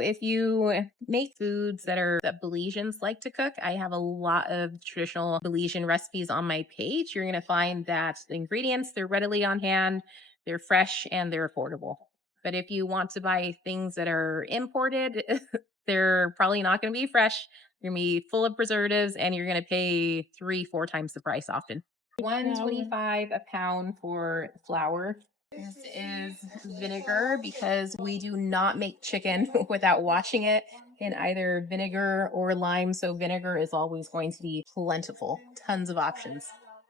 If you make foods that Belizeans like to cook, I have a lot of traditional Belizean recipes on my page. You're going to find that the ingredients, they're readily on hand, they're fresh, and they're affordable. But if you want to buy things that are imported, they're probably not going to be fresh. They're going to be full of preservatives, and you're going to pay 3, 4 times the price often. 125 a pound for flour. This is vinegar because we do not make chicken without washing it in either vinegar or lime. So vinegar is always going to be plentiful. Tons of options.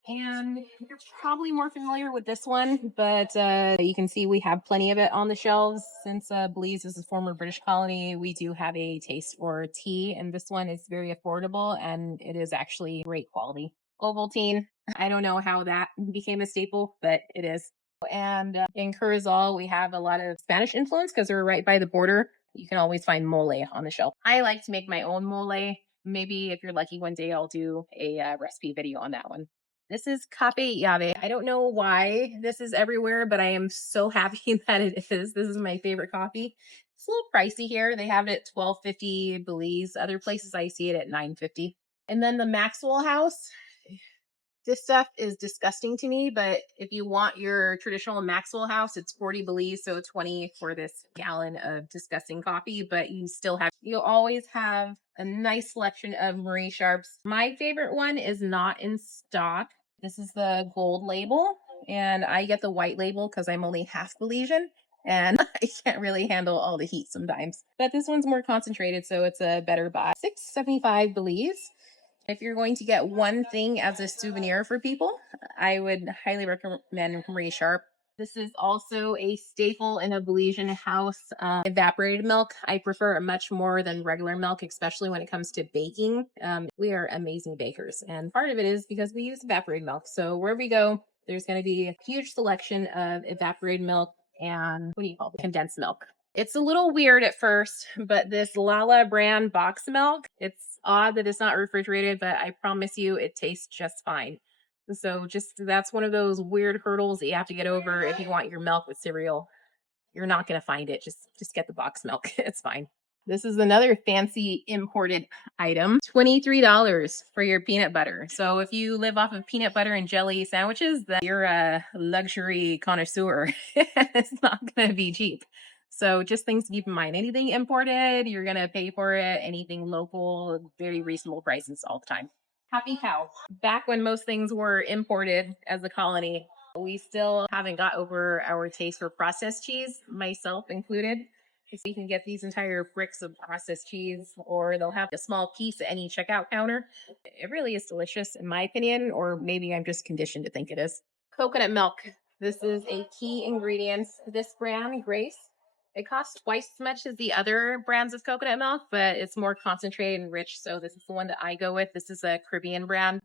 And you're probably more familiar with this one, but you can see we have plenty of it on the shelves. Since Belize is a former British colony, we do have a taste for tea, and this one is very affordable and it is actually great quality. Ovaltine, I don't know how that became a staple, but it is. And in Curacao, we have a lot of Spanish influence because we're right by the border. You can always find mole on the shelf. I like to make my own mole. Maybe if you're lucky one day, I'll do a recipe video on that one. This is Cafe Llave. I don't know why this is everywhere, but I am so happy that it is. This is my favorite coffee. It's a little pricey here. They have it at $12.50 Belize. Other places I see it at $9.50. And then the Maxwell House. This stuff is disgusting to me, but if you want your traditional Maxwell House, it's 40 Belize, so 20 for this gallon of disgusting coffee, but you'll always have a nice selection of Marie Sharps. My favorite one is not in stock. This is the gold label, and I get the white label because I'm only half Belizean, and I can't really handle all the heat sometimes. But this one's more concentrated, so it's a better buy. $6.75 Belize. If you're going to get one thing as a souvenir for people, I would highly recommend Marie Sharp. This is also a staple in a Belizean house. Evaporated milk. I prefer it much more than regular milk, especially when it comes to baking. We are amazing bakers, and part of it is because we use evaporated milk. So wherever we go, there's going to be a huge selection of evaporated milk and condensed milk. It's a little weird at first, but this Lala brand box milk, it's odd that it's not refrigerated, but I promise you it tastes just fine. So that's one of those weird hurdles that you have to get over if you want your milk with cereal. You're not going to find it. Just get the box milk. It's fine. This is another fancy imported item. $23 for your peanut butter. So if you live off of peanut butter and jelly sandwiches, then you're a luxury connoisseur. It's not going to be cheap. So just things to keep in mind. Anything imported, you're going to pay for it. Anything local, very reasonable prices all the time. Happy Cow. Back when most things were imported as a colony, we still haven't got over our taste for processed cheese, myself included. So you can get these entire bricks of processed cheese, or they'll have a small piece at any checkout counter. It really is delicious, in my opinion, or maybe I'm just conditioned to think it is. Coconut milk. This is a key ingredient. This brand, Grace, it costs twice as much as the other brands of coconut milk, but it's more concentrated and rich. So this is the one that I go with. This is a Caribbean brand.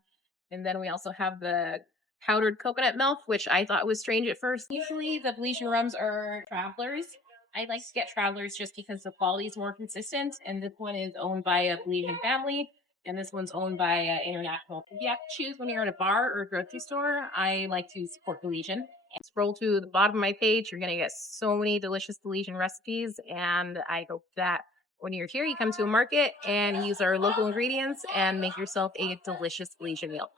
And then we also have the powdered coconut milk, which I thought was strange at first. Usually the Belizean rums are Travelers. I like to get Travelers just because the quality is more consistent. And this one is owned by a Belizean family, and this one's owned by International. If you have to choose when you're at a bar or a grocery store, I like to support Belizean. Scroll to the bottom of my page. You're going to get so many delicious Belizean recipes, and I hope that when you're here, you come to a market and use our local ingredients and make yourself a delicious Belizean meal.